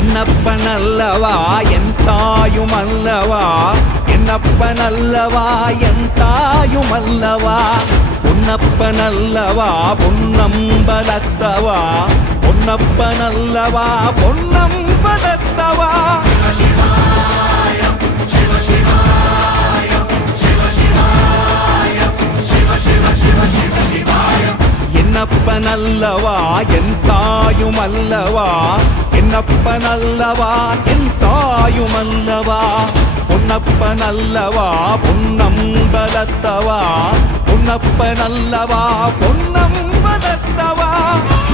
என்னப்பனல்லவா என் தாயுமல்லவா, என்னப்பனல்லவா என் தாயுமல்லவா, பொன்னப்பனல்லவா பொன்னம்பலத்தவா, பொன்னப்பனல்லவா பொன்னம்பலத்தவா. என்னப்பனல்லவா என் தாயுமல்லவா, என்னப்பனல்லவா என் தாயுமல்லவா, பொன்னப்பனல்லவா பொன்னம்பலத்தவா, பொன்னப்பனல்லவா பொன்னம்பலத்தவா.